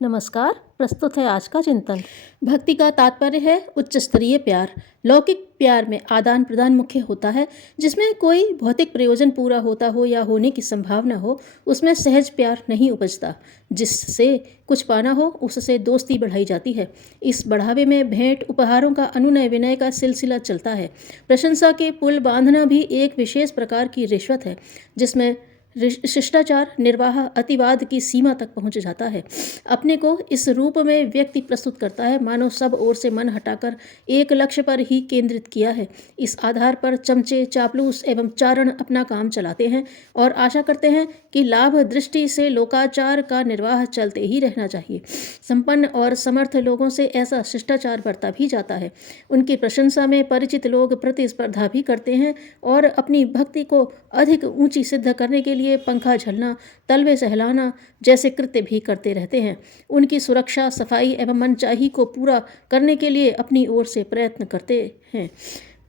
नमस्कार। प्रस्तुत है आज का चिंतन। भक्ति का तात्पर्य है उच्च स्तरीय प्यार। लौकिक प्यार में आदान प्रदान मुख्य होता है, जिसमें कोई भौतिक प्रयोजन पूरा होता हो या होने की संभावना हो, उसमें सहज प्यार नहीं उपजता। जिससे कुछ पाना हो उससे दोस्ती बढ़ाई जाती है। इस बढ़ावे में भेंट उपहारों का अनुनय विनय का सिलसिला चलता है। प्रशंसा के पुल बांधना भी एक विशेष प्रकार की रिश्वत है, जिसमें शिष्टाचार निर्वाह अतिवाद की सीमा तक पहुंच जाता है। अपने को इस रूप में व्यक्ति प्रस्तुत करता है मानो सब ओर से मन हटाकर एक लक्ष्य पर ही केंद्रित किया है। इस आधार पर चमचे, चापलूस एवं चारण अपना काम चलाते हैं और आशा करते हैं कि लाभ दृष्टि से लोकाचार का निर्वाह चलते ही रहना चाहिए। संपन्न और समर्थ लोगों से ऐसा शिष्टाचार बरता भी जाता है। उनकी प्रशंसा में परिचित लोग प्रतिस्पर्धा भी करते हैं और अपनी भक्ति को अधिक ऊंची सिद्ध करने के लिए पंखा झलना, तलवे सहलाना जैसे कृत्य भी करते रहते हैं। उनकी सुरक्षा, सफाई एवं मनचाही को पूरा करने के लिए अपनी ओर से प्रयत्न करते हैं।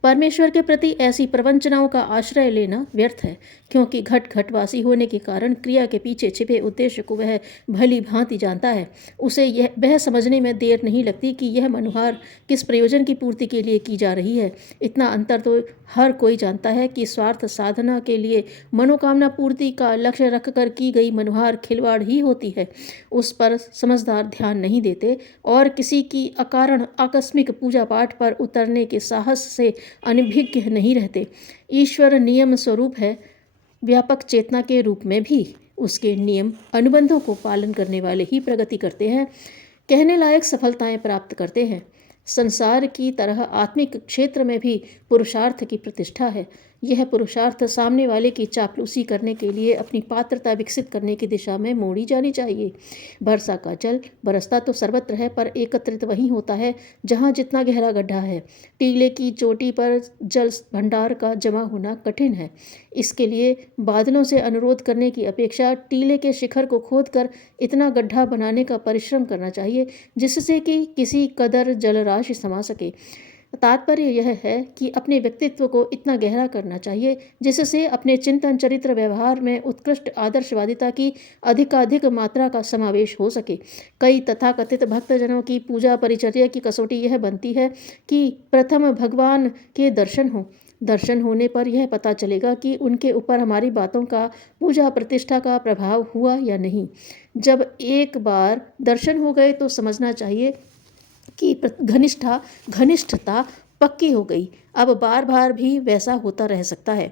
परमेश्वर के प्रति ऐसी प्रवंचनाओं का आश्रय लेना व्यर्थ है, क्योंकि घट घटवासी होने के कारण क्रिया के पीछे छिपे उद्देश्य को वह भली भांति जानता है। उसे वह समझने में देर नहीं लगती कि यह मनुहार किस प्रयोजन की पूर्ति के लिए की जा रही है। इतना अंतर तो हर कोई जानता है कि स्वार्थ साधना के लिए मनोकामना पूर्ति का लक्ष्य रखकर की गई मनुहार खिलवाड़ ही होती है। उस पर समझदार ध्यान नहीं देते और किसी की अकारण आकस्मिक पूजा पाठ पर उतरने के साहस से अनभिज्ञ नहीं रहते। ईश्वर नियम स्वरूप है, व्यापक चेतना के रूप में भी उसके नियम अनुबंधों को पालन करने वाले ही प्रगति करते हैं, कहने लायक सफलताएं प्राप्त करते हैं। संसार की तरह आत्मिक क्षेत्र में भी पुरुषार्थ की प्रतिष्ठा है। यह पुरुषार्थ सामने वाले की चापलूसी करने के लिए अपनी पात्रता विकसित करने की दिशा में मोड़ी जानी चाहिए। वर्षा का जल बरसता तो सर्वत्र है, पर एकत्रित वहीं होता है जहाँ जितना गहरा गड्ढा है। टीले की चोटी पर जल भंडार का जमा होना कठिन है। इसके लिए बादलों से अनुरोध करने की अपेक्षा टीले के शिखर को खोदकर इतना गड्ढा बनाने का परिश्रम करना चाहिए जिससे कि किसी कदर जलराशि समा सके। तात्पर्य यह है कि अपने व्यक्तित्व को इतना गहरा करना चाहिए जिससे अपने चिंतन, चरित्र, व्यवहार में उत्कृष्ट आदर्शवादिता की अधिकाधिक मात्रा का समावेश हो सके। कई तथाकथित भक्तजनों की पूजा परिचर्या की कसौटी यह बनती है कि प्रथम भगवान के दर्शन हो। दर्शन होने पर यह पता चलेगा कि उनके ऊपर हमारी बातों का, पूजा प्रतिष्ठा का प्रभाव हुआ या नहीं। जब एक बार दर्शन हो गए तो समझना चाहिए कि घनिष्ठता पक्की हो गई। अब बार बार भी वैसा होता रह सकता है।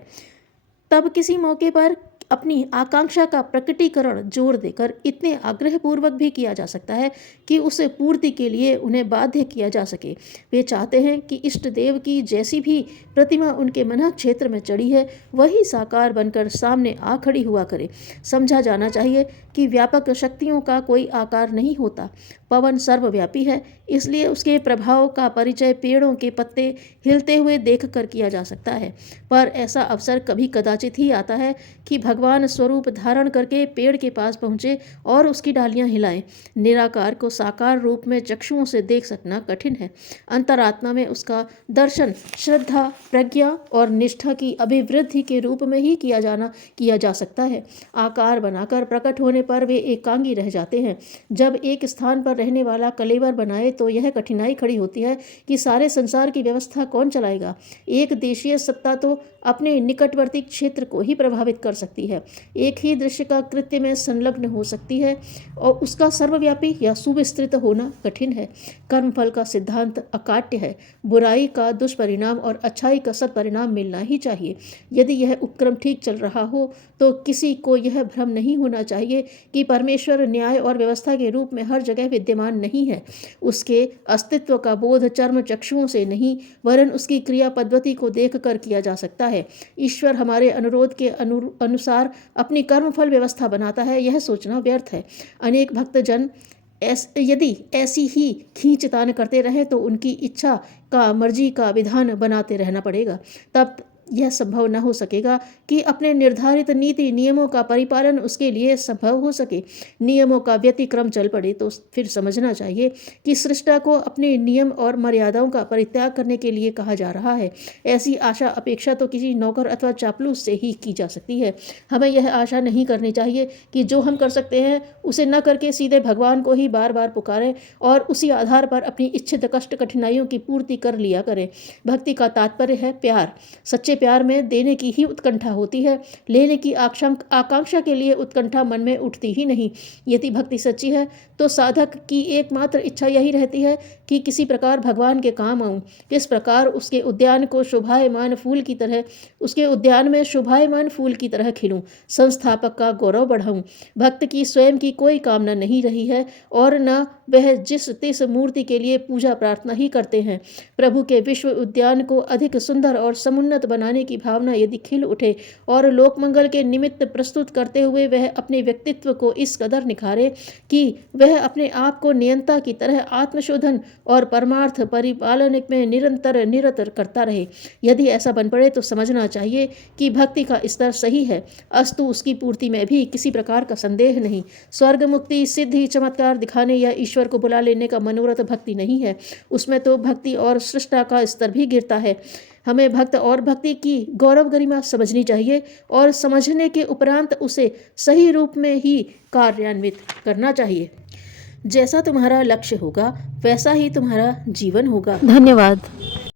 तब किसी मौके पर अपनी आकांक्षा का प्रकटीकरण जोर देकर इतने आग्रहपूर्वक भी किया जा सकता है कि उसे पूर्ति के लिए उन्हें बाध्य किया जा सके। वे चाहते हैं कि इष्ट देव की जैसी भी प्रतिमा उनके मन क्षेत्र में चढ़ी है वही साकार बनकर सामने आ खड़ी हुआ करे। समझा जाना चाहिए कि व्यापक शक्तियों का कोई आकार नहीं होता। पवन सर्वव्यापी है, इसलिए उसके प्रभाव का परिचय पेड़ों के पत्ते हिलते हुए देखकर किया जा सकता है। पर ऐसा अवसर कभी कदाचित ही आता है कि भगवान स्वरूप धारण करके पेड़ के पास पहुँचे और उसकी डालियाँ हिलाएं। निराकार को साकार रूप में चक्षुओं से देख सकना कठिन है। अंतरात्मा में उसका दर्शन श्रद्धा, प्रज्ञा और निष्ठा की अभिवृद्धि के रूप में ही किया जा सकता है। आकार बनाकर प्रकट होने पर वे एकांगी रह जाते हैं। जब एक स्थान पर रहने वाला कलेवर बनाए तो यह कठिनाई खड़ी होती है कि सारे संसार की व्यवस्था कौन चलाएगा। एक देशीय सत्ता तो अपने निकटवर्ती क्षेत्र को ही प्रभावित कर सकती है, एक ही दृश्य का कृत्य में संलग्न हो सकती है और उसका सर्वव्यापी या सुविस्तृत होना कठिन है। कर्मफल का सिद्धांत अकाट्य है। बुराई का दुष्परिणाम और अच्छाई का सत्परिणाम मिलना ही चाहिए। यदि यह उपक्रम ठीक चल रहा हो तो किसी को यह भ्रम नहीं होना चाहिए कि परमेश्वर न्याय और व्यवस्था के रूप में हर जगह विद्यमान नहीं है। उसके अस्तित्व का बोध चर्म चक्षुओं से नहीं वरन उसकी क्रिया पद्धति को देखकर किया जा सकता है। ईश्वर हमारे अनुरोध के अनुसार अपनी कर्मफल व्यवस्था बनाता है, यह सोचना व्यर्थ है। अनेक भक्तजन यदि ऐसी ही खींचतान करते रहे तो उनकी इच्छा का, मर्जी का विधान बनाते रहना पड़ेगा। तब यह संभव न हो सकेगा कि अपने निर्धारित नीति नियमों का परिपालन उसके लिए संभव हो सके। नियमों का व्यतिक्रम चल पड़े तो फिर समझना चाहिए कि सृष्टा को अपने नियम और मर्यादाओं का परित्याग करने के लिए कहा जा रहा है। ऐसी आशा अपेक्षा तो किसी नौकर अथवा चापलूस से ही की जा सकती है। हमें यह आशा नहीं करनी चाहिए कि जो हम कर सकते हैं उसे न करके सीधे भगवान को ही बार बार पुकारें और उसी आधार पर अपनी इच्छित कष्ट कठिनाइयों की पूर्ति कर लिया करें। भक्ति का तात्पर्य है प्यार। सच्चे प्यार में देने की ही उत्कंठा होती है, लेने की आकांक्षा के लिए उत्कंठा मन में उठती ही नहीं। यदि भक्ति सच्ची है तो साधक की एकमात्र इच्छा यही रहती है कि किसी प्रकार भगवान के काम आऊं, किस प्रकार उसके उद्यान में शोभायमान फूल की तरह खिलूं, संस्थापक का गौरव बढ़ाऊं। भक्त की स्वयं की कोई कामना नहीं रही है और न वह जिस तिस मूर्ति के लिए पूजा प्रार्थना ही करते हैं। प्रभु के विश्व उद्यान को अधिक सुंदर और समुन्नत बनाने की भावना यदि खिल उठे और लोकमंगल के निमित्त प्रस्तुत करते हुए वह अपने व्यक्तित्व को इस कदर निखारे कि वह अपने आप को नियंता की तरह आत्मशोधन और परमार्थ परिपालन में निरंतर करता रहे, यदि ऐसा बन पड़े तो समझना चाहिए कि भक्ति का स्तर सही है, अस्तु उसकी पूर्ति में भी किसी प्रकार का संदेह नहीं। स्वर्ग मुक्ति सिद्धि चमत्कार दिखाने या ईश्वर को बुला लेने का मनोरथ भक्ति नहीं है, उसमें तो भक्ति और सृष्टा का स्तर भी गिरता है। हमें भक्त और भक्ति की गौरव गरिमा समझनी चाहिए और समझने के उपरांत उसे सही रूप में ही कार्यान्वित करना चाहिए। जैसा तुम्हारा लक्ष्य होगा वैसा ही तुम्हारा जीवन होगा। धन्यवाद।